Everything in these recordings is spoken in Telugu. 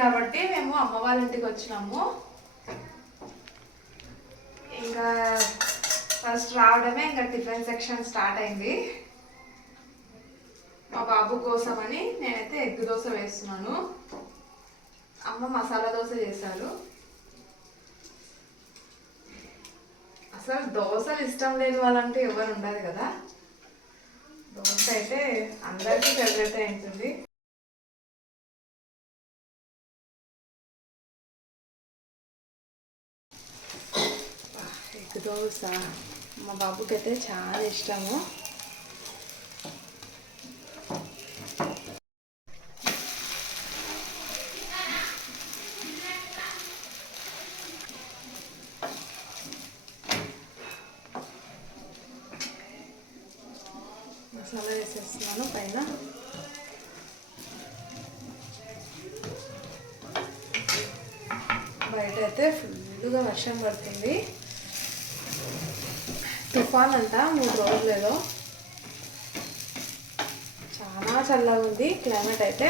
కాబట్టి మేము అమ్మ వాళ్ళ ఇంటికి వచ్చినాము. ఇంకా ఫస్ట్ రావడమే ఇంకా టిఫిన్ సెక్షన్ స్టార్ట్ అయింది. మా బాబు కోసమని నేనైతే ఎగ్ దోశ వేస్తున్నాను. అమ్మ మసాలా దోశ చేశారు. అసలు దోశలు ఇష్టం లేని వాళ్ళంటే ఎవరు ఉండదు కదా. దోశ అయితే అందరికీ ఫేవరెట్ ఉంటుంది. దోశ మా బాబుకి అయితే చాలా ఇష్టము. మసాలా వేసేస్తున్నాను పైన. బయట అయితే ఫుల్గా వర్షం పడుతుంది. తుఫాన్ అంట మూడు రోజులేదో. చాలా చల్లగా ఉంది క్లైమేట్ అయితే.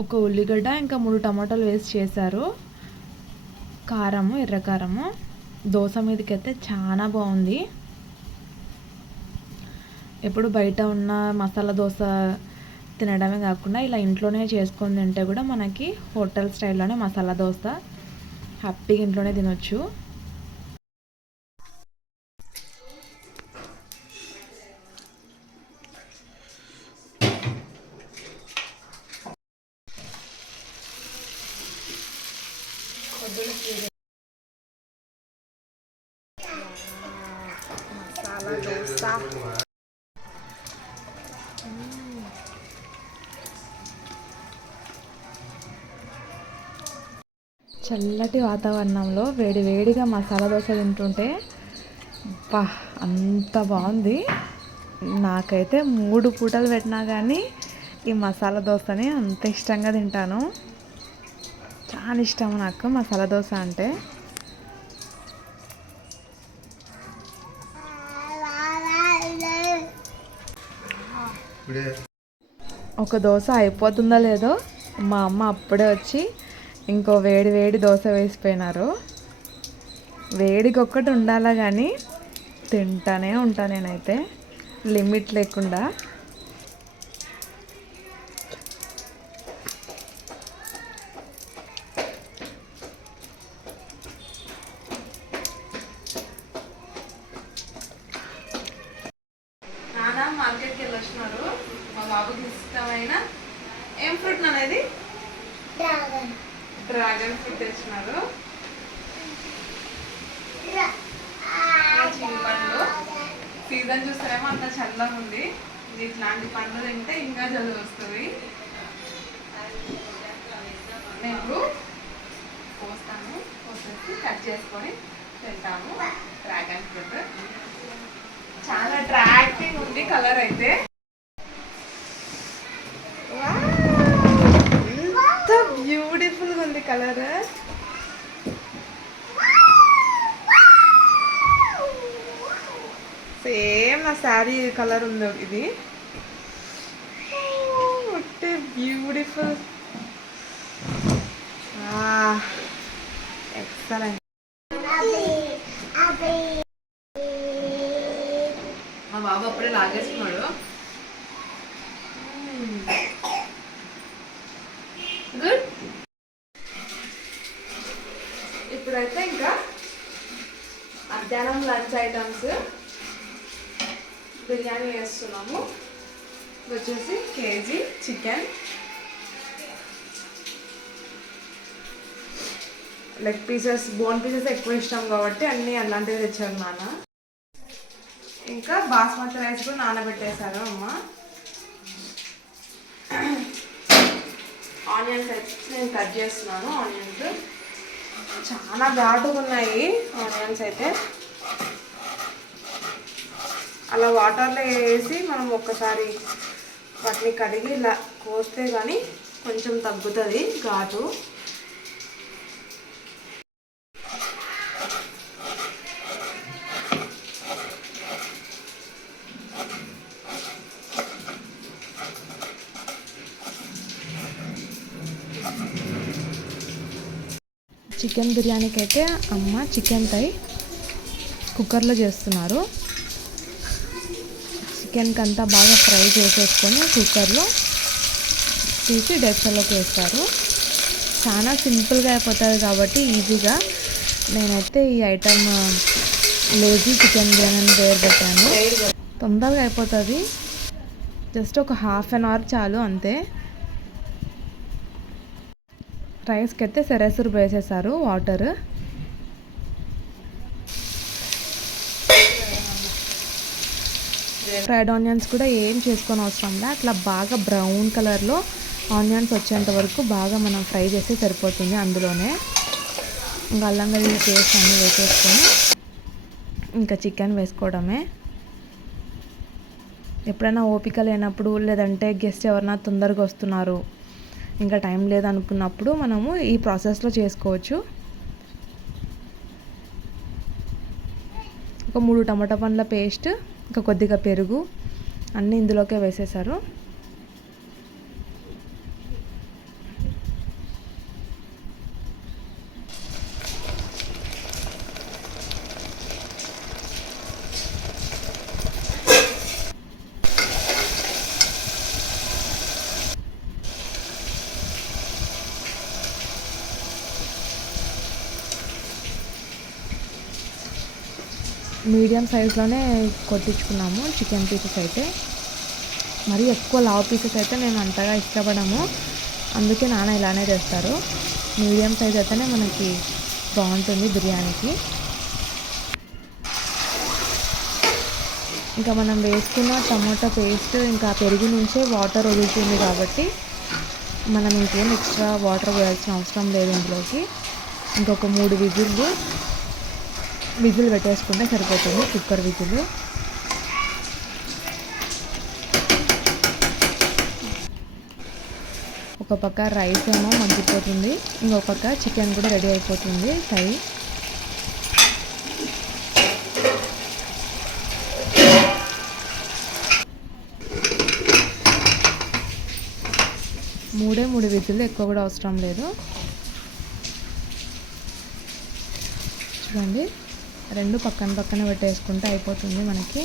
ఒక ఉల్లిగడ్డ ఇంకా మూడు టమాటాలు వేసి చేశారు. కారము ఎర్రకారము దోశ మీదకి అయితే చాలా బాగుంది. ఎప్పుడు బయట ఉన్న మసాలా దోశ తినడమే కాకుండా ఇలా ఇంట్లోనే చేసుకొని తింటే కూడా మనకి హోటల్ స్టైల్లోనే మసాలా దోశ హ్యాపీగా ఇంట్లోనే తినొచ్చు మసాలా దోశ చల్లటి వాతావరణంలో వేడి వేడిగా మసాలా దోశ తింటుంటే బా అంత బాగుంది. నాకైతే మూడు పూటలు పెట్టినా కానీ ఈ మసాలా దోశని అంత ఇష్టంగా తింటాను. చాలా ఇష్టం నాకు మసాలా దోశ అంటే. ఒక దోశ అయిపోతుందో లేదో మా అమ్మ అప్పుడే వచ్చి ఇంకో వేడి వేడి దోశ వేసిపోయినారు. వేడికి ఒక్కటి ఉండాలా కానీ తింటానే ఉంటా నేనైతే. లిమిట్ లేకుండా. మార్కెట్కి వెళ్ళి వచ్చినారు మా బాబుకి ఇష్టమైన ఏం ఫ్రూట్ అనేది డ్రాగన్ ఫ్రూట్ తెచ్చినారు. పండ్లు. సీజన్ చూస్తేనేమో అంత చల్లగా ఉంది. ఇట్లాంటి పండ్లు తింటే ఇంకా జలుబు వస్తుంది. నేను పోస్తాను. పోసేసి కట్ చేసుకొని తింటాము. Dragon fruit. చాలా అట్రాక్టివ్ ఉంది కలర్ అయితే ఎంత బ్యూటిఫుల్ ఉంది కలర్? సేమ్ నా శారీ కలర్ ఉంది ఇది. బ్యూటిఫుల్ ఎక్సలెంట్ మా బాబు అప్పుడే లాగేసుకున్నాడు గుడ్ ఇప్పుడైతే ఇంకా మధ్యాహ్నం లంచ్ ఐటమ్స్ బిర్యానీ వేస్తున్నాము వచ్చేసి KG chicken. Leg pieces bone pieces ఎక్కువ ఇష్టం కాబట్టి అన్నీ అలాంటివి తెచ్చారు నాన్న. ఇంకా బాస్మతి రైస్ కూడా నానబెట్టేశారు అమ్మ. ఆనియన్స్ అయితే నేను కట్ చేస్తున్నాను. ఆనియన్స్ చాలా ఘాటుగా ఉన్నాయి. ఆనియన్స్ అయితే అలా వాటర్లో వేసి మనం ఒక్కసారి వాటిని కడిగి ఇలా కోస్తే కానీ కొంచెం తగ్గుతుంది ఘాటు. చికెన్ బిర్యానీకి అయితే అమ్మ చికెన్ తై కుక్కర్లో చేస్తున్నారు. చికెన్కి అంతా బాగా ఫ్రై చేసేసుకొని కుక్కర్లో తీసి డెక్సర్లోకి వేస్తారు. చాలా సింపుల్గా అయిపోతుంది కాబట్టి ఈజీగా నేనైతే ఈ ఐటమ్ లేజీ చికెన్ బిర్యానీ అని పేరు పెట్టాను. తొందరగా అయిపోతుంది. జస్ట్ ఒక హాఫ్ అన్ అవర్ చాలు అంతే. రైస్కి అయితే సెరసురు వేసేసారు వాటర్. ఫ్రైడ్ ఆనియన్స్ కూడా ఏం చేసుకొని అవసరం లే. అట్లా బాగా బ్రౌన్ కలర్లో ఆనియన్స్ వచ్చేంత వరకు బాగా మనం ఫ్రై చేస్తే సరిపోతుంది అందులోనే. ఇంకా అల్లం వెల్లుల్లి పేస్ట్ అన్నీ వేసేసుకొని ఇంకా చికెన్ వేసుకోవడమే. ఎప్పుడైనా ఓపిక లేనప్పుడు లేదంటే గెస్ట్ ఎవరైనా తొందరగా వస్తున్నారు ఇంకా టైం లేదనుకున్నప్పుడు మనము ఈ ప్రాసెస్లో చేసుకోవచ్చు. ఒక మూడు టమాటా పండ్ల పేస్ట్ ఇంకా కొద్దిగా పెరుగు అన్నీ ఇందులోకే వేసేసారు. మీడియం సైజ్లోనే కొట్టించుకున్నాము చికెన్ పీసెస్ అయితే. మరి ఎక్కువ లావ్ పీసెస్ అయితే మేము అంతగా ఇష్టపడము. అందుకే నాన్న ఇలానే చేస్తారు. మీడియం సైజ్ అయితేనే మనకి బాగుంటుంది బిర్యానీకి. ఇంకా మనం వేసుకున్న టమాటా పేస్ట్ ఇంకా పెరుగు నుంచే వాటర్ వదులుతుంది కాబట్టి మనం ఇంకేం ఎక్స్ట్రా వాటర్ వేయాల్సిన అవసరం లేదు ఇందులోకి ఇంకొక మూడు విజిల్లు విజిల్ పెట్టేసుకుంటే సరిపోతుంది కుక్కర్ విజిల్. ఒక పక్క రైస్ ఏమో మగ్గిపోతుంది ఇంకొక పక్క చికెన్ కూడా రెడీ అయిపోతుంది ఫ్రై. మూడే మూడు విజిల్లు ఎక్కువ కూడా అవసరం లేదు. చూడండి. రెండు పక్కన పక్కన పెట్టేసుకుంటే అయిపోతుంది మనకి.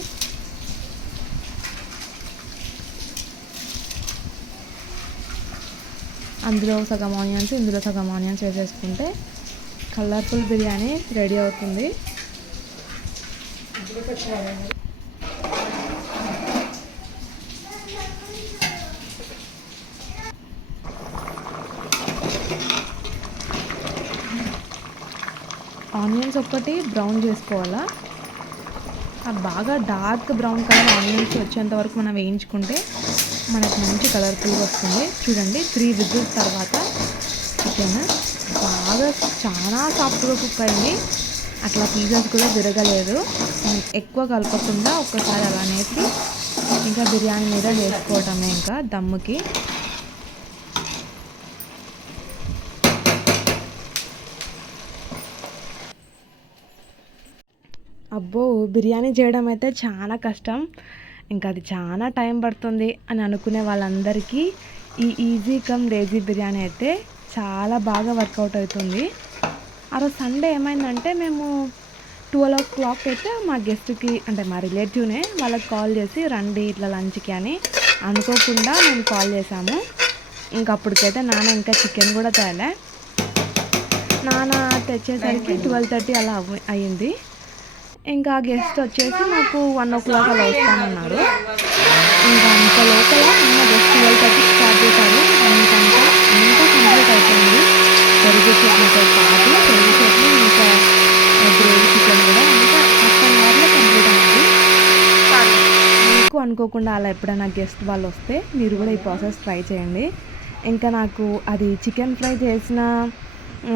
అందులో సగం ఆనియన్స్ ఇందులో సగం ఆనియన్స్ వేసేసుకుంటే కలర్ఫుల్ బిర్యానీ రెడీ అవుతుంది. ఆనియన్స్ ఒక్కటి బ్రౌన్ చేసుకోవాలా? ఆ బాగా డార్క్ బ్రౌన్ కలర్ ఆనియన్స్ వచ్చేంత వరకు మనం వేయించుకుంటే మనకు మంచి కలర్ఫుల్గా వస్తుంది. చూడండి త్రీ విజిల్స్ తర్వాత చికెన్ బాగా చాలా సాఫ్ట్గా కుక్ అయింది. అట్లా పీసెస్ కూడా విరగలేదు. ఎక్కువ కలపకుండా ఒక్కసారి అలా ఇంకా బిర్యానీ మీద వేసుకోవటమే ఇంకా దమ్ముకి. అబ్బో బిర్యానీ చేయడం అయితే చాలా కష్టం. ఇంకా అది చాలా టైం పడుతుంది అని అనుకునే వాళ్ళందరికీ ఈ ఈజీ కమ్ లేజీ బిర్యానీ అయితే చాలా బాగా వర్కౌట్ అవుతుంది. ఆ రోజు సండే ఏమైందంటే మేము ట్వెల్వ్ ఓ క్లాక్ అయితే మా గెస్ట్కి అంటే మా రిలేటివ్నే వాళ్ళకి కాల్ చేసి రండి ఇట్లా లంచ్కి అని అనుకోకుండా మేము కాల్ చేసాము. ఇంక అప్పటికైతే నాన్న ఇంకా చికెన్ కూడా తేలే. నాన్న తెచ్చేసరికి ట్వెల్వ్ థర్టీ అలా అయ్యింది. ఇంకా గెస్ట్ వచ్చేసి నాకు వన్ ఓ క్లాక్ అలా వస్తానన్నారు. ఇంకా అంత లోపల నిన్న జస్ట్ ట్వెల్వ్ థర్టీ స్టార్ట్ చేశారు. అంతా అంతా కంప్లీట్ అయిపోయింది. పెరుగు చట్నీతో పాటు పెరుగు చట్నీ ఇంకా గ్రేవీ చికెన్ కూడా అంతా హాఫ్ అన్ అవర్లో కంప్లీట్ అయింది. మీకు అనుకోకుండా అలా ఎప్పుడైనా గెస్ట్ వాళ్ళు వస్తే మీరు కూడా ఈ ప్రాసెస్ ట్రై చేయండి. ఇంకా నాకు అది చికెన్ ఫ్రై చేసిన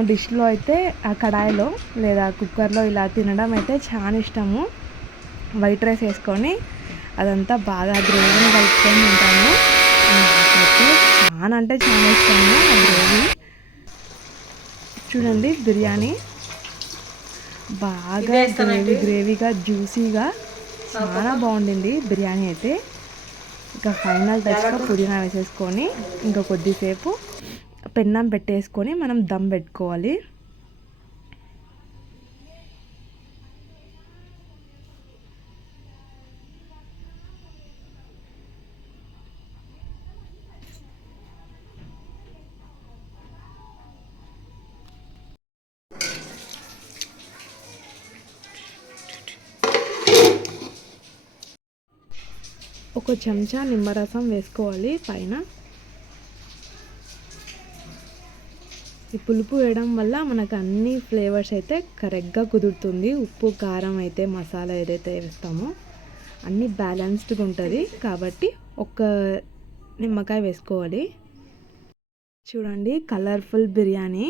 డిష్లో అయితే ఆ కడాయిలో లేదా కుక్కర్లో ఇలా తినడం అయితే చాలా ఇష్టము. వైట్ రైస్ వేసుకొని అదంతా బాగా గ్రేవీని కలుపుకొని నాకైతే చాలా అంటే చాలా ఇష్టము ఆ గ్రేవీ. చూడండి బిర్యానీ. బాగా గ్రేవీ గ్రేవీగా జ్యూసీగా చాలా బాగుండింది బిర్యానీ అయితే. ఇంకా ఫైనల్ టచ్గా పుదీనా వేసేసుకొని ఇంకా కొద్దిసేపు పెన్నం పెట్టేసుకొని మనం దమ్ పెట్టుకోవాలి. ఒక చెంచా నిమ్మరసం వేసుకోవాలి పైన. ఈ పులుపు వేయడం వల్ల మనకు అన్ని ఫ్లేవర్స్ అయితే కరెక్ట్గా కుదురుతుంది. ఉప్పు కారం అయితే మసాలా ఏదైతే వేస్తామో అన్నీ బ్యాలెన్స్డ్గా ఉంటుంది. కాబట్టి ఒక్క నిమ్మకాయ వేసుకోవాలి. చూడండి కలర్ఫుల్ బిర్యానీ.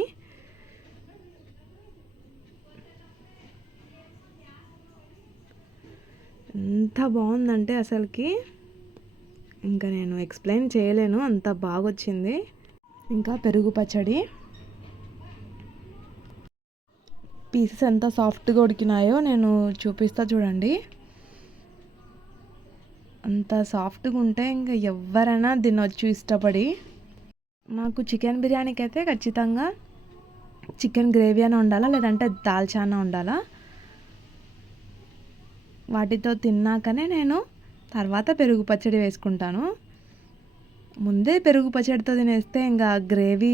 ఎంత బాగుందంటే అసలుకి. ఇంకా నేను ఎక్స్ప్లెయిన్ చేయలేను. అంత బాగా వచ్చింది ఇంకా పెరుగు పచ్చడి. పీసెస్ ఎంత సాఫ్ట్గా ఉడికినాయో నేను చూపిస్తా చూడండి. అంత సాఫ్ట్గా ఉంటే ఇంకా ఎవరైనా తినొచ్చు ఇష్టపడి. నాకు చికెన్ బిర్యానీకి అయితే ఖచ్చితంగా చికెన్ గ్రేవీ అని ఉండాలా లేదంటే దాల్చానా ఉండాలా? వాటితో తిన్నాకనే నేను తర్వాత పెరుగు పచ్చడి వేసుకుంటాను. ముందే పెరుగు పచ్చడితో తినేస్తే ఇంకా గ్రేవీ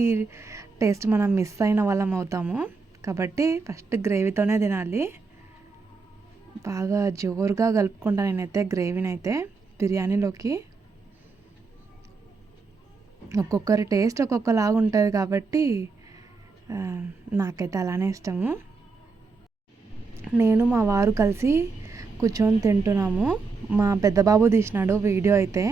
టేస్ట్ మనం మిస్ అయిన వాళ్ళం అవుతాము. కాబట్టి ఫస్ట్ గ్రేవీతోనే తినాలి. బాగా జోరుగా కలుపుకుంటాను నేనైతే గ్రేవీని అయితే బిర్యానీలోకి. ఒక్కొక్కరి టేస్ట్ ఒక్కొక్కలాగా ఉంటుంది కాబట్టి నాకైతే అలానే ఇష్టము. నేను మా వారు కలిసి కూర్చొని తింటున్నాము. మా పెద్ద బాబు తీసినాడు వీడియో అయితే.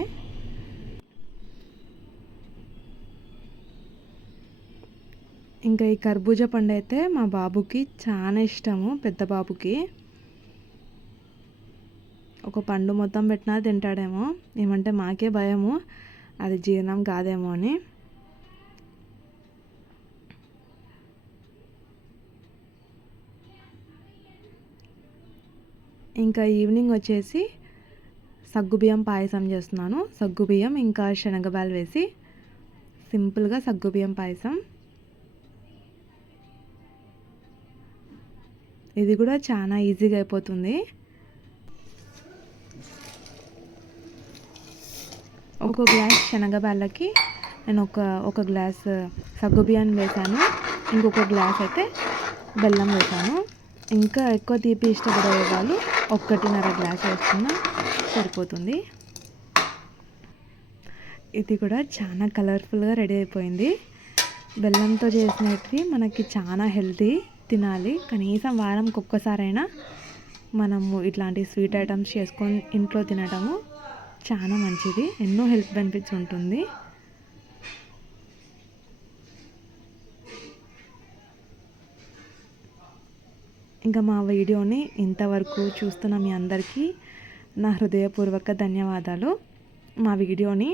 ఇంకా ఈ కర్బూజా పండు అయితే మా బాబుకి చాలా ఇష్టము పెద్ద బాబుకి. ఒక పండు మొత్తం పెట్టినా తింటాడేమో. ఏమంటే మాకే భయము అది జీర్ణం కాదేమో అని. ఇంకా ఈవినింగ్ వచ్చేసి సగ్గుబియ్యం పాయసం చేస్తున్నాను. సగ్గుబియ్యం ఇంకా శనగబాలు వేసి సింపుల్గా సగ్గుబియ్యం పాయసం. ఇది కూడా చాలా ఈజీగా అయిపోతుంది. ఒక గ్లాస్ శనగబాళ్ళకి నేను ఒక ఒక గ్లాస్ సగ్గుబియ్యాన్ని వేసాను. ఇంకొక గ్లాస్ అయితే బెల్లం వేసాను. ఇంకా ఎక్కువ తీపి ఇష్టపడే వాళ్ళు ఒక్కటిన్నర గ్లాస్ వేసుకున్నా సరిపోతుంది. ఇది కూడా చాలా కలర్ఫుల్గా రెడీ అయిపోయింది. బెల్లంతో చేసినవి మనకి చాలా హెల్తీ. తినాలి. కనీసం వారంకి ఒక్కసారైనా మనము ఇట్లాంటి స్వీట్ ఐటమ్స్ చేసుకొని ఇంట్లో తినడము చాలా మంచిది. ఎన్నో హెల్త్ బెనిఫిట్స్ ఉంటుంది. ఇంకా మా వీడియోని ఇంతవరకు చూస్తున్న మీ అందరికీ నా హృదయపూర్వక ధన్యవాదాలు. మా వీడియోని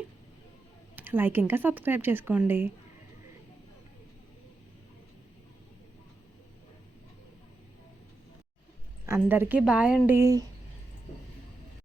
లైక్ ఇంకా సబ్స్క్రైబ్ చేసుకోండి. అందరికీ బాయ్ అండి.